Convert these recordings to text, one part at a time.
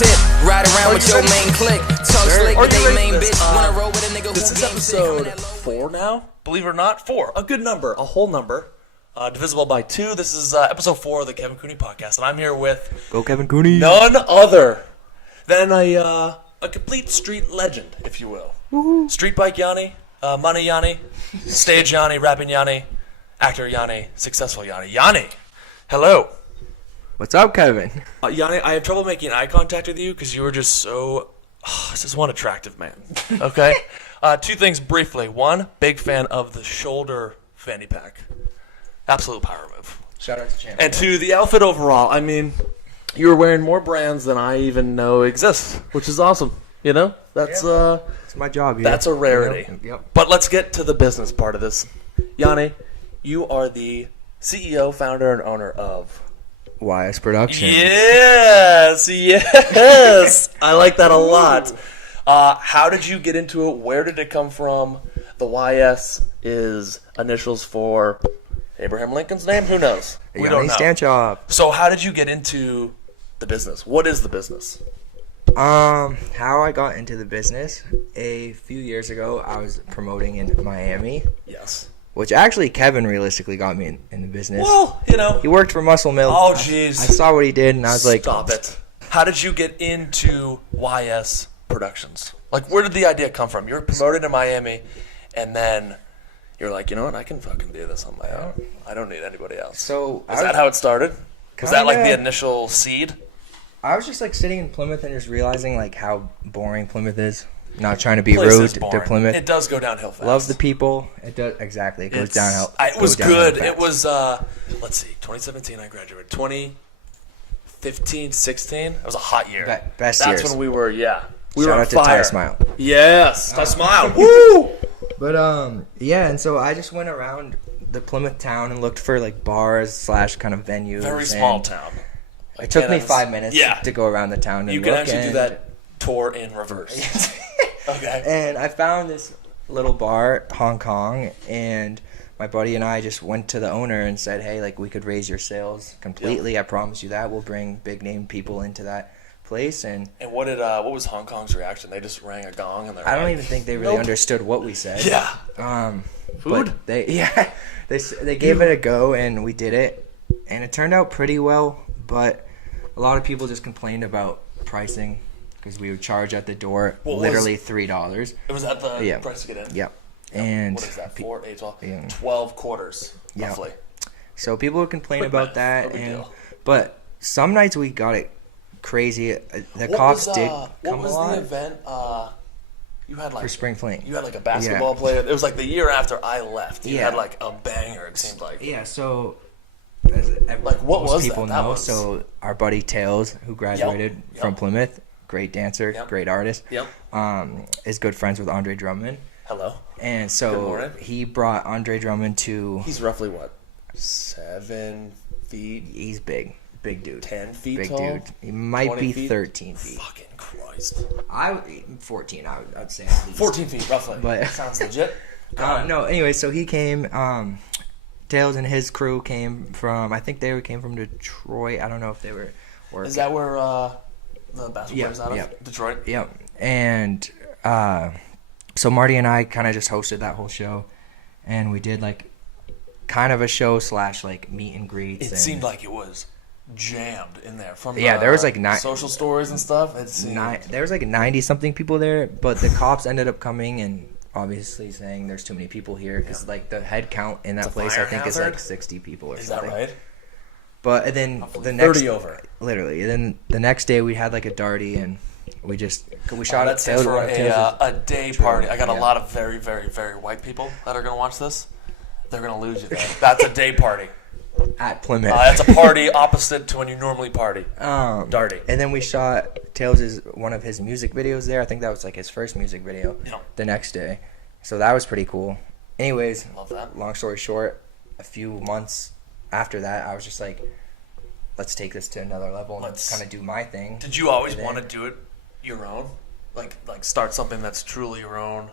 tip. Ride around with your main clique. Talk slick with they main bitch. Wanna roll with a nigga who This is episode 4 now. Believe it or not, 4. A good number, a whole number. Divisible by 2. This is episode 4 of the Kevin Cooney podcast, and I'm here with Go Kevin Cooney. none other than a complete street legend, if you will. Woo-hoo. Street bike Yani, money Yani, stage Yani, rapping Yani, actor Yani, successful Yani. Yani, hello. What's up, Kevin? Yani, I have trouble making eye contact with you because you were just just one attractive man. Okay? 2 things briefly. 1, big fan of the shoulder fanny pack. Absolute power move. Shout out to Champ. And 2, the outfit overall. I mean, you were wearing more brands than I even know exist, which is awesome. You know? That's It's my job. Yeah. that's a rarity. Yep. But let's get to the business part of this. Yani, you are the CEO, founder, and owner of YSProduction. Yes. I like that a lot. How did you get into it? Where did it come from? The YS is initials for Abraham Lincoln's name? Who knows? We don't know. Stanchop. So how did you get into the business? What is the business? How I got into the business, a few years ago, I was promoting in Miami, Yes. which actually Kevin realistically got me in the business. Well, you know. He worked for Muscle Milk. Oh, jeez. I saw what he did, and I was like, Stop it. How did you get into YS Productions? Like, where did the idea come from? You were promoted in Miami, and then you're like, you know what? I can fucking do this on my own. I don't need anybody else. So Is that how it started? Was that like the Kinda. initial seed? I was just like sitting in Plymouth and just realizing like how boring Plymouth is. Not trying to be Place rude is to boring. Plymouth. It does go downhill fast. Love the people. It does exactly. It goes downhill. It was goes downhill good. fast. It was. Let's see. 2017, I graduated. 2015, 16. It was a hot year. Best That's years. when we were. Yeah. We Shout were on out to Ty fire. Smile. Yes. Ty Smile. Woo. But yeah, and so I just went around the Plymouth town and looked for like bars / kind of venues. Very and small town. It took me 5 minutes to go around the town and You can look, actually do and- that tour in reverse. Okay. And I found this little bar, Hong Kong, and my buddy and I just went to the owner and said, hey, like, we could raise your sales completely. I promise you that. We'll bring big name people into that place. And what was Hong Kong's reaction? They just rang a gong and they're I don't like, even think they really Nope. understood what we said. Yeah. Food? But They gave it a go, and we did it. And it turned out pretty well, but a lot of people just complained about pricing because we would charge at the door literally $3. It was at the Yeah. price to get in. Yep. And What is that? 4, 8, 12? Yeah. 12 quarters, Yeah. roughly. so people would complain Quick about math, that, no big and deal. but some nights we got it crazy. The What cops was, did What come was a lot the event? You had like for Spring Fling. You had like a basketball player. It was like the year after I left. You Yeah. had like a banger. It seemed like. Yeah, so Like, what most was people that? That know. was- So our buddy Tails, who graduated Yep. from Plymouth, great dancer, Yep. great artist, Yep. is good friends with Andre Drummond, Hello. and Good so morning. he brought Andre Drummond to. He's roughly what? 7 feet, He's big dude, 10 feet big tall. dude. He might 20 be feet? 13 feet. Fucking Christ. 14. I'd say at least. 14 feet, roughly. But- Sounds legit. No, anyway, so he came. Tails and his crew came from. I think they came from Detroit. I don't know if they were. Is that where the basketball Yeah, players out of? yeah. Detroit. Yep. And so Marty and I kind of just hosted that whole show, and we did like kind of a show / like meet and greets. It and seemed like it was jammed in there from there was like social stories and stuff. It seemed there was like 90 something people there, but the cops ended up coming and obviously saying there's too many people here because like the head count in that It's a place I think is fire like 60 people or Is that something. right? But then Roughly the next 30 over. literally, and then the next day we had like a darty and we shot That's at Tails. for a day party. I got a Yeah. lot of very, very, very white people that are going to watch this. They're going to lose you there. That's a day party. at Plymouth. That's a party opposite to when you normally party. Darty. And then we shot Tails' one of his music videos there. I think that was like his first music video. Yeah. The next day, so that was pretty cool. Anyways, Love that. long story short, a few months after that, I was just like, let's take this to another level and Let's- kind of do my thing. Did you always And want to then- do it your own? Like start something that's truly your own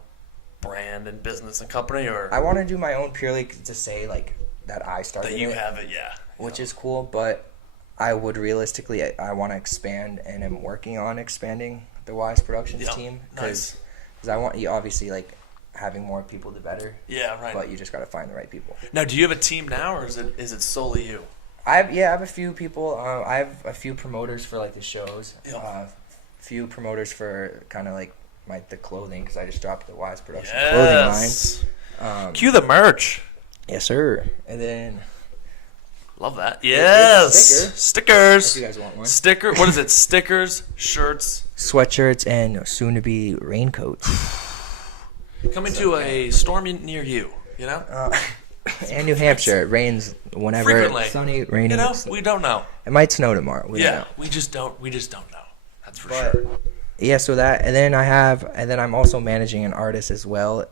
brand and business and company, or I want to do my own purely to say like that I started that you it, have it? Yeah. which is cool. But I would realistically, I want to expand, and I'm working on expanding the YSProductions team because I want you obviously like having more people the better. Yeah, right. But you just got to find the right people. Now, do you have a team now, or is it solely you? I have a few people. I have a few promoters for like the shows. Yep. Few promoters for kind of like the clothing because I just dropped the YSProduction clothing line. Cue the merch. Yes, sir. And then love that. Yes, stickers. If you guys want one. Sticker. What is it? Stickers, shirts, sweatshirts, and soon to be raincoats. Coming to a storm near you. You know. And New Hampshire, it rains whenever. Frequently. Sunny, rainy. You know, we don't know. It might snow tomorrow. We don't know. We just don't know. That's for sure. Yeah, so that, and then I'm also managing an artist as well.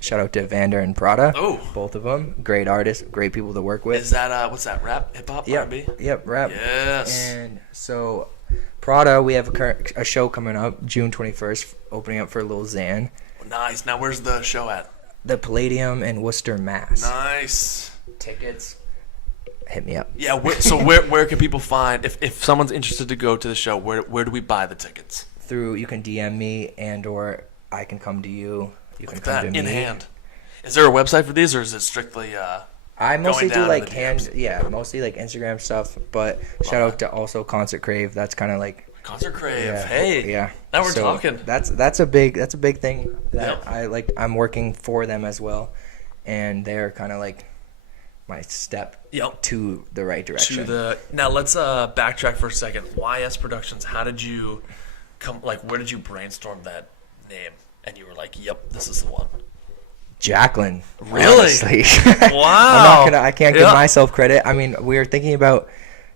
Shout out to Vander and Prada. Oh, both of them, great artists, great people to work with. Is that what's that? Rap, hip hop, R&B? Yep, rap. Yes. And so, Prada, we have a show coming up June 21st, opening up for Lil Xan. Nice. Now, where's the show at? The Palladium in Worcester, Mass. Nice. Tickets. Hit me up. Yeah. Where can people find if someone's interested to go to the show? Where do we buy the tickets? You can DM me or I can come to you. You can come to me. In hand. Is there a website for these, or is it strictly? I mostly do like mostly like Instagram stuff. But shout out to also Concert Crave. That's kind of like Concert Crave. Yeah, hey. Yeah. Now we're talking. That's a big thing that I like. I'm working for them as well, and they're kind of like my step to the right direction. Now let's backtrack for a second. YS Productions. How did you where did you brainstorm that name? And you were like, "Yep, this is the one." Jacqueline. Really? Wow. I can't give myself credit. I mean, we were thinking about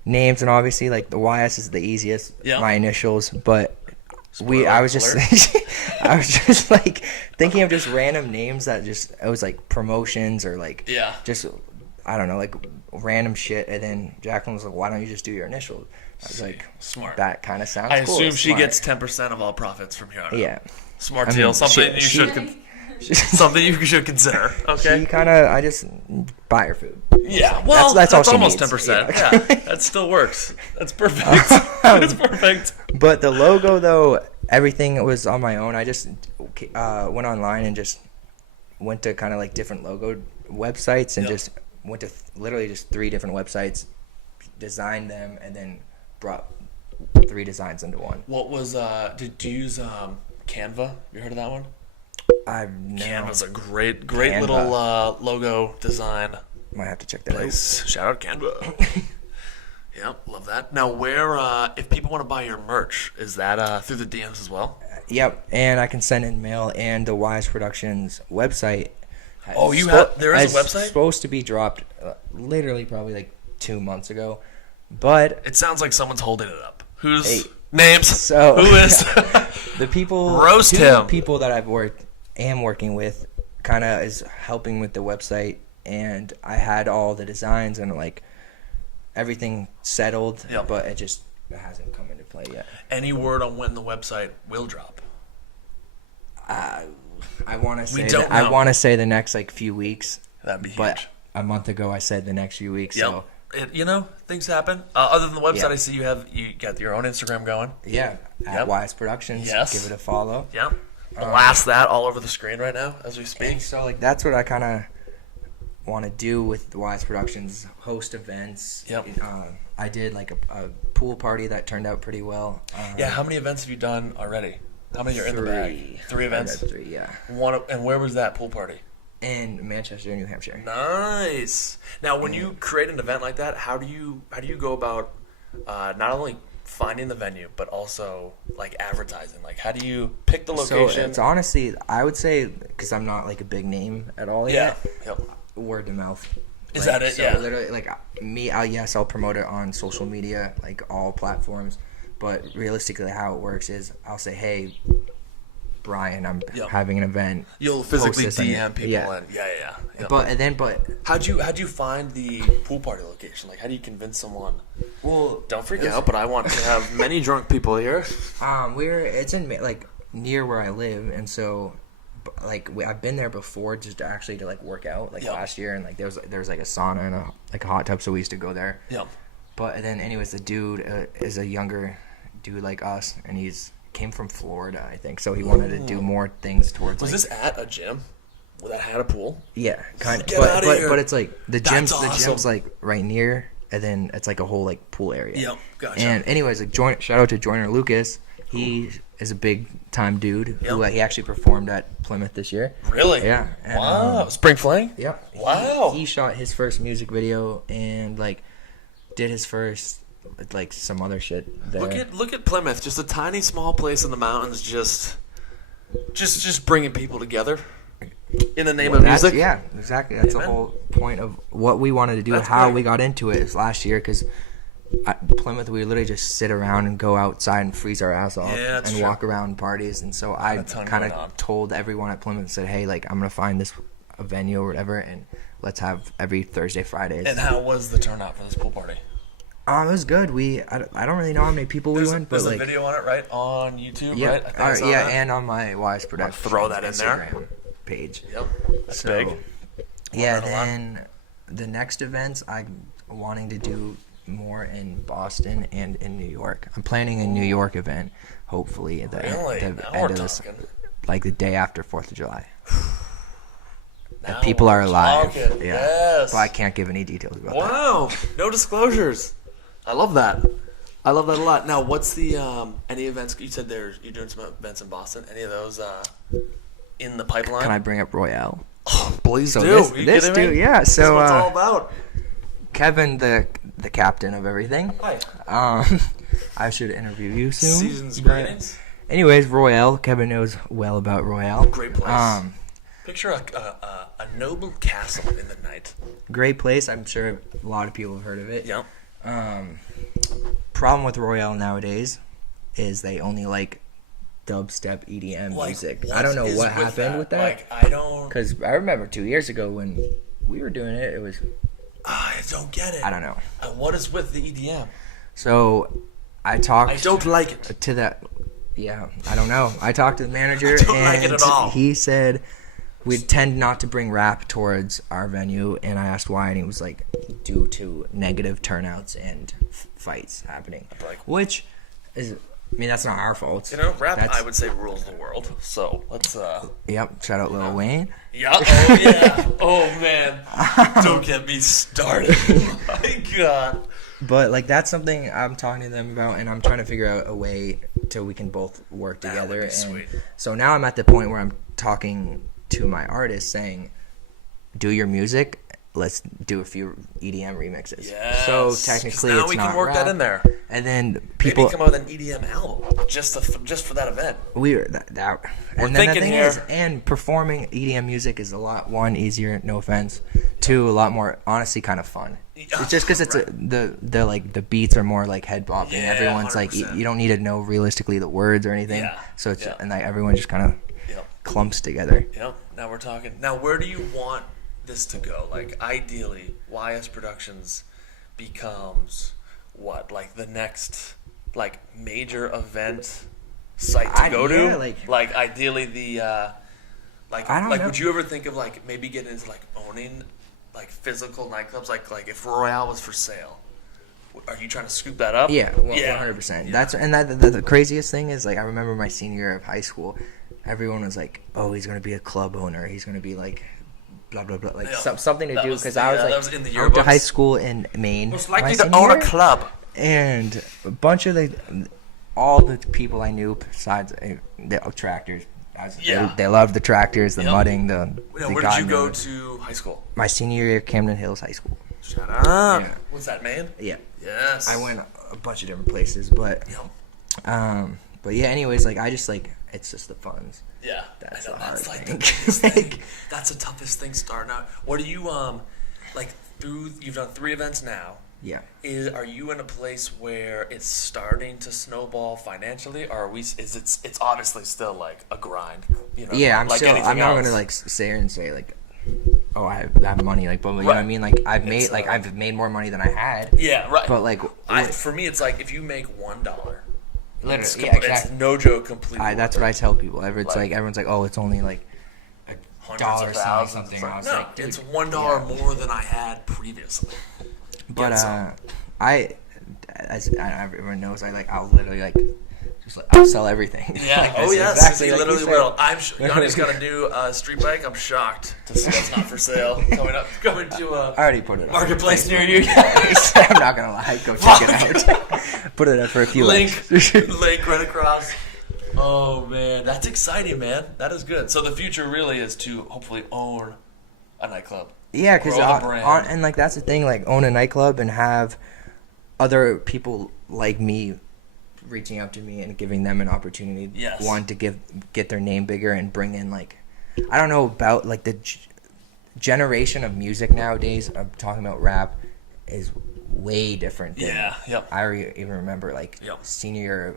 names, and obviously, like the YS is the easiest. Yeah. My initials, but I was just like thinking of just random names that it was like promotions or like just I don't know, like random shit. And then Jacqueline was like, "Why don't you just do your initials?" I was like, smart. That kind of sounds. I cool. assume she gets 10% of all profits from here on out. Yeah. Smart deal. Something you should consider. Okay. I just buy her food. Yeah. Well, that's all she almost needs. 10%. Yeah. That still works. That's perfect. That's perfect. But the logo, though, everything was on my own. I just went online and just went to kind of like different logo websites and just went to literally just 3 different websites, designed them, and then brought 3 designs into one. What was did you use Canva? You heard of that one? Canva's a great little logo design. Might have to check that out. Shout out Canva. Yep, love that. Now, where if people want to buy your merch, is that through the DMs as well? Yep, and I can send in mail, and the Wise Productions website. There is a website? Supposed to be dropped literally probably like 2 months ago, but it sounds like someone's holding it up. Who's names? So who is the people? Roast him. People that am working with, kind of is helping with the website, and I had all the designs and like everything settled, but it hasn't come into play yet. Any word on when the website will drop? I want to say the next like few weeks. That'd be huge. But a month ago I said the next few weeks. So things happen. Other than the website, I see you got your own Instagram going. Yeah, at YSProductions. Yes. Give it a follow. Yep. Blast that all over the screen right now as we speak. So like that's what I kind of want to do with YSProductions. Host events. Yep. I did like a pool party that turned out pretty well. How many events have you done already? How many are in the bag? 3 events? 3, yeah. And where was that pool party? In Manchester, New Hampshire. Nice. Now, when you create an event like that, how do you go about not only finding the venue but also like advertising? Like, how do you pick the location? So it's honestly, I would say, because I'm not like a big name at all yet. Yep. Word of mouth. Is that it? So literally, like me, I'll promote it on social media, like all platforms. But realistically, how it works is I'll say, "Hey, Brian, I'm having an event." You'll physically DM people. Yeah. Yep. But how'd you find the pool party location? Like, how do you convince someone? Well, don't freak out, but I want to have many drunk people here. It's in like near where I live, and so like I've been there before just to like work out last year, and like there was like a sauna and a hot tub, so we used to go there. Yep. But then, anyways, the dude is a younger dude like us, and came from Florida, I think. So he wanted to do more things towards. Was this at a gym that had a pool? Yeah, kind of. Get outta here. But it's like the gym's awesome. the gym's like right near, and then it's like a whole like pool area. Yep, gotcha. And anyways, like shout out to Joyner Lucas. He is a big time dude who he actually performed at Plymouth this year. Really? Yeah. And, Wow. Spring Fling? Yep. Wow. He shot his first music video and like did his first like some other shit there. Look at Plymouth, just a tiny small place in the mountains, just bringing people together in the name of music. Yeah, exactly. That's the whole point of what we wanted to do. That's how great. we got into it is last year because Plymouth, we literally just sit around and go outside and freeze our ass off and walk around parties. And so I kind of told everyone at Plymouth, said, hey, like I'm gonna find this a venue or whatever, and let's have every Thursday, Fridays. And how was the turnout for this pool party? It was good. I don't really know how many people we went, but there's like a video on it, right? On YouTube, yeah, right? I think I saw that. and on my YSProduction Throw that in Instagram there. page. Yep, that's So, big. Yeah, then the next events I'm wanting to do more in Boston and in New York. I'm planning a New York event, hopefully at the Really? end Now of we're this, talking. like the day after 4th of July. Now People are we're alive. talking. Yeah, Yes. but I can't give any details about that. Wow, no disclosures. I love that. I love that a lot. Now, what's the any events you said you're doing some events in Boston? Any of those in the pipeline? Can I bring up Royale? Oh, please So do. this Are you kidding dude, me? yeah. This is So what it's all about. Kevin, the captain of everything. Hi. I should interview you soon. Season's but greetings. Anyways, Royale. Kevin knows well about Royale. Great place. Picture a noble castle in the night. Great place. I'm sure a lot of people have heard of it. Yep. Problem with Royale nowadays is they only like dubstep EDM music. I don't know what happened with that. Like, I don't. Because I remember 2 years ago when we were doing it, it was. I don't get it. I don't know. What is with the EDM? So I talked. I don't like it. To that. Yeah, I don't know. I talked to the manager I don't and like it at all. he said we tend not to bring rap towards our venue, and I asked why, and he was like, due to negative turnouts and fights happening, which is, I mean, that's not our fault. You know, rap, That's, I would say, rules the world. So let's. Yep. Shout out Lil Wayne. Yeah. Oh yeah. Oh man. Don't get me started. Oh, my God. But like that's something I'm talking to them about, and I'm trying to figure out a way till we can both work That together. would be And sweet. so now I'm at the point where I'm talking to my artist, saying, "Do your music. Let's do a few EDM remixes." Yes. So technically, now it's we not can work rap. that in there. And then Maybe people come out with an EDM album just for that event. we're that. We're And then the thinking thing here. is, and performing EDM music is a lot easier. No offense. Two, a lot more honestly kind of fun. It's just because it's the like the beats are more like head bopping. Yeah, Everyone's like 100%. you don't need to know realistically the words or anything. Yeah, So it's yeah. and like everyone just kind of Yep. clumps together. Yep. Now we're talking. Now, where do you want this to go? Like, ideally, YS Productions becomes what? Like the next like major event site to go yeah, to? like- ideally the like I don't know. would you ever think of like maybe getting into like owning like physical nightclubs, like if Royale was for sale? Are you trying to scoop that up? Yeah, 100%. That's and the craziest thing is like I remember my senior year of high school, everyone was like, "Oh, he's gonna be a club owner. He's gonna be like." Blah blah blah, like Yeah. something to That do was because the, I was that like was in the I went to yearbooks. high school in Maine. Most my likely to senior own a year, club. and a bunch of all the people I knew besides the tractors. Yeah. They loved the tractors, the Yep. mudding, Now, the where did you go God- to high school? My senior year, Camden Hills High School. Shut up. Yeah. What's that, man? Yeah, Yes. I went a bunch of different places, but but yeah. Anyways, like I just like it's just the funds. Yeah, That's I know, the hard that's like thing. the biggest thing. That's the toughest thing starting out. What do you like through? You've done 3 events now. Yeah. Are you in a place where it's starting to snowball financially, or are we? It's obviously still like a grind. You know. Yeah, I'm like still. anything I'm not else. gonna like sit here and say like, oh, I have money, like, but you know what I mean. Like I've made I've made more money than I had. Yeah, right. But like, for me, it's like if you make $1, literally, it's, yeah, exactly. it's no joke, completely. That's what I tell people. It's Like- like everyone's like, oh, it's only like Hundreds $1 of thousands. something. I was No, like, dude, it's $1 more than I had previously. But Get some. I as everyone knows, I'll literally I'll sell everything. Yeah. Like, Oh yes. exactly He like literally you will. Yanni's got a new street bike. I'm shocked to see that's not for sale. Coming to I already put it marketplace near you. I'm not gonna lie. Go check it out. Put it up for a few link right across. Oh man, that's exciting, man. That is good. So the future really is to hopefully own a nightclub. Yeah, because and like that's the thing. Like own a nightclub and have other people like me reaching out to me and giving them an opportunity. Yes. One to get their name bigger and bring in like, I don't know about like the generation of music nowadays. I'm talking about rap is way different. Yep. I even remember like senior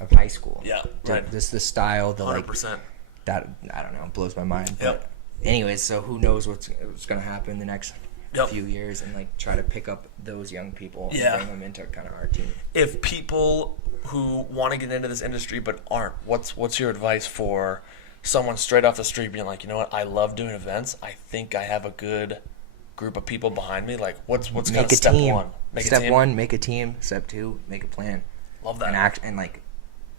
of high school. Yeah. Right. Just the style, the 100%. that I don't know, it blows my mind. Yep. But anyways, so who knows what's gonna happen in the next few years, and like try to pick up those young people and bring them into kind of our team. If people who want to get into this industry but aren't, what's your advice for someone straight off the street being like, you know what, I love doing events. I think I have a good group of people behind me. Like, what's kind of step one? Step one, make a team. Step two, make a plan. Love that. And act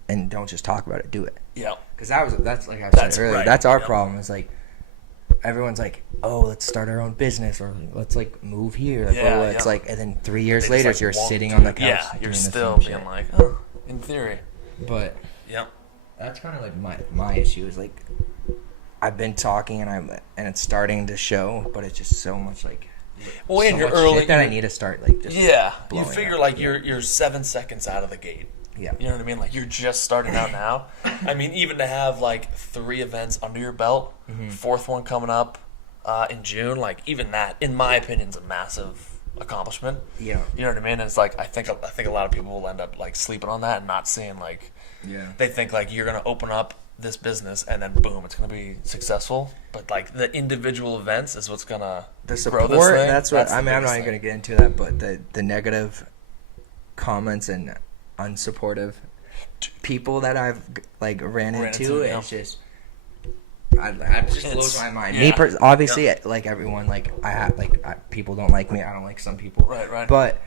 and don't just talk about it. Do it. Yeah. Because that's like I said earlier. Right. That's our problem. Is like everyone's like, oh, let's start our own business or let's like move here. It's like, and then 3 years later, you're sitting on the couch. Yeah, you're doing still the same being shit. like, oh, in theory. But Yep. that's kind of like my issue is like I've been talking and it's starting to show, but it's just so much like. Well, so in your much early shit that I need to start like just you figure up. like you're 7 seconds out of the gate. Yeah. You know what I mean? Like you're just starting out now. I mean, even to have like 3 events under your belt, 4th one coming up in June, like even that, in my opinion, is a massive accomplishment. Yeah. You know what I mean? It's like I think a lot of people will end up like sleeping on that and not seeing like they think like you're gonna open up this business and then boom, it's gonna be successful. But like the individual events is what's gonna support. grow this thing. That's what I mean. I'm not even gonna get into that, but the negative comments and unsupportive people that I've like ran into, it's just it just blows my mind. Me obviously, like everyone, like I have like people don't like me. I don't like some people. Right. But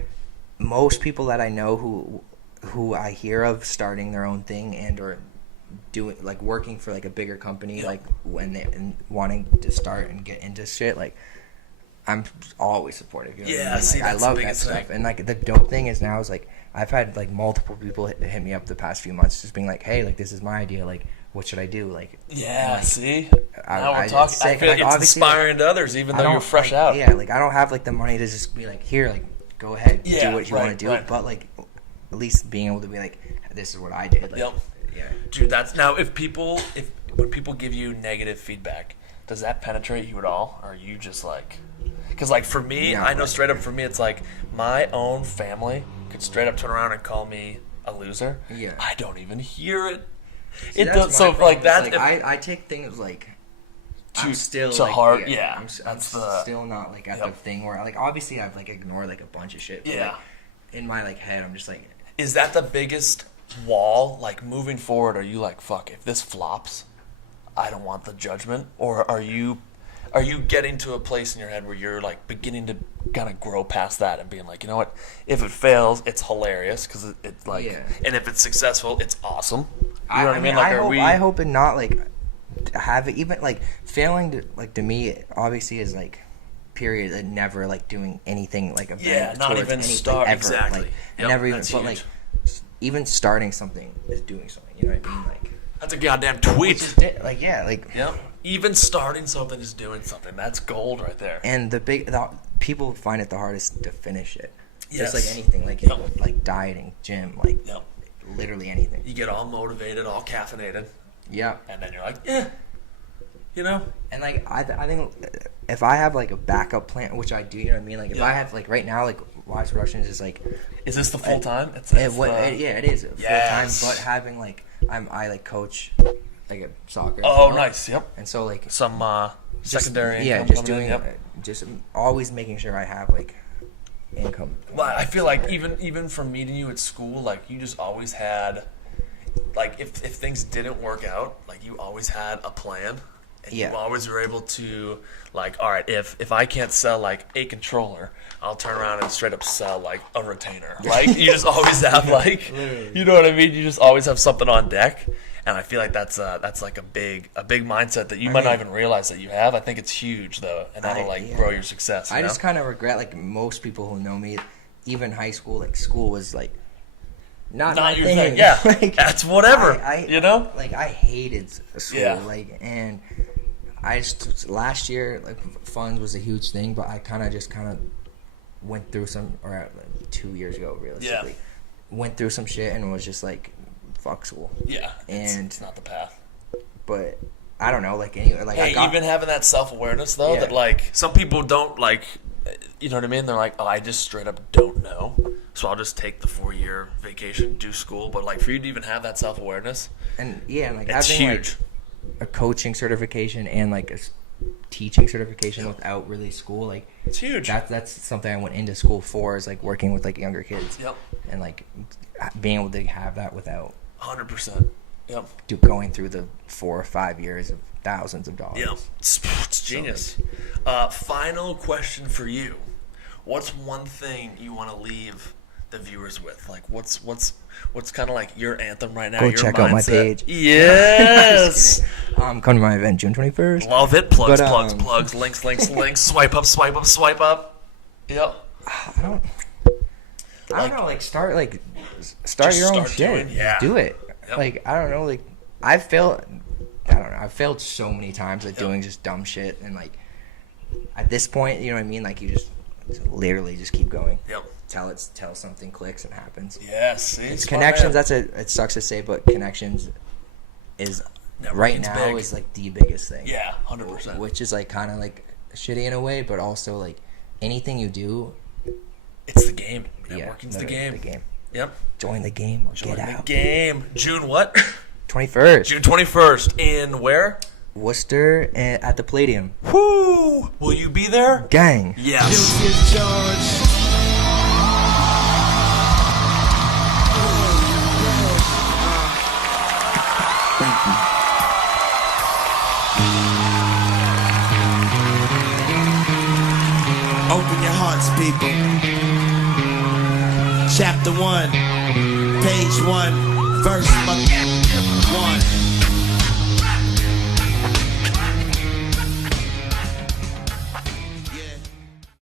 most people that I know who I hear of starting their own thing and or doing like working for like a bigger company, like when they and wanting to start and get into shit, like I'm always supportive. You know what I mean? See, like, I love that stuff. And like the dope thing is now is like I've had like multiple people hit me up the past few months, just being like, "Hey, like this is my idea. Like, what should I do?" Like, see, now we're talking. I feel like it's inspiring to others, even though you're fresh out. Yeah, like I don't have like the money to just be like, "Here, like go ahead, do what you want to do." But like, at least being able to be like, "This is what I did." Like, yeah, dude. That's now when people give you negative feedback, does that penetrate you at all? Or are you just like, because like for me, I know straight up for me, it's like my own family could straight up turn around and call me a loser. Yeah, I don't even hear it. See, it does. So like that, like, I take things like I'm still to like, heart. I'm still not like at the thing where like obviously I've like ignored like a bunch of shit. But, like, in my like head, I'm just like. Is that the biggest wall? Like moving forward, are you like, fuck, if this flops, I don't want the judgment, or are you getting to a place in your head where you're like beginning to kind of grow past that and being like, you know what, if it fails, it's hilarious because it's like, and if it's successful, it's awesome. You know what I mean? Like, I hope and not like have it even like failing to me obviously is like period and never like doing anything like a not even start ever, exactly like, never even but like even starting something is doing something. You know what I mean? Like that's a goddamn tweet. Even starting something is doing something. That's gold right there. And the people find it the hardest to finish it. Yes. Just like anything, like like dieting, gym, like literally anything. You get all motivated, all caffeinated. Yeah. And then you're like, you know. And like I think if I have like a backup plan, which I do, you know what I mean. Like if I have like right now, like YSProduction is just like. Is this the full time? It is full time, but having like I like coach like a soccer. Nice. Yep. And so like some secondary. Just doing just always making sure I have like income. Well, I feel like even from meeting you at school, like you just always had, like if things didn't work out, like you always had a plan. And you always were able to, like, all right, if I can't sell, like, a controller, I'll turn around and straight up sell, like, a retainer. Like, you just always have, like, you know what I mean? You just always have something on deck. And I feel like that's like a big mindset that you might not even realize that you have. I think it's huge, though, and that'll, like, grow your success. I just kind of regret, like, most people who know me, even high school, like, school was, like, not my your thing. thing. Yeah, like, that's whatever. you know, like I hated school. Yeah. Like, and I just last year, like, funds was a huge thing, but I kind of went through some, or like 2 years ago, realistically, went through some shit and was just like, fuck school. Yeah, and it's not the path. But I don't know, like, anyway, like, hey, even having that self-awareness though, that like some people don't, like, you know what I mean? They're like, oh, I just straight up don't know, so I'll just take the 4-year vacation, do school. But like, for you to even have that self-awareness, and like, it's having huge. Like a coaching certification and like a teaching certification without really school, like, it's huge. That's something I went into school for, is like working with like younger kids. Yep. And like being able to have that without 100%. Yep. Going through the 4 or 5 years of thousands of dollars. Yeah, it's genius. Final question for you: what's one thing you want to leave the viewers with? Like, what's kind of like your anthem right now? Go your check mindset? out my page. Yes. Come to my event June 21st. Love it. Plugs, But, plugs. Links. Swipe up. Yep. I don't know. Like, start your own shit. Do it. Yep. Like, I don't know. Like, I've failed so many times at doing just dumb shit, and like at this point, you know what I mean? Like, you just literally just keep going. Yep. Till something clicks and happens. Yes. It's connections. It sucks to say, but connections is right now big. is like the biggest thing. Yeah, 100%. Which is like kind of like shitty in a way, but also like anything you do, it's the game. Yeah, Networking's the game. The game. Yep. Join the game or Join get the out. game. June what? 21st. June 21st. In where? Worcester at the Palladium. Whoo! Will you be there? Gang. Yes. Open your hearts, people. Chapter 1, page 1, verse 1.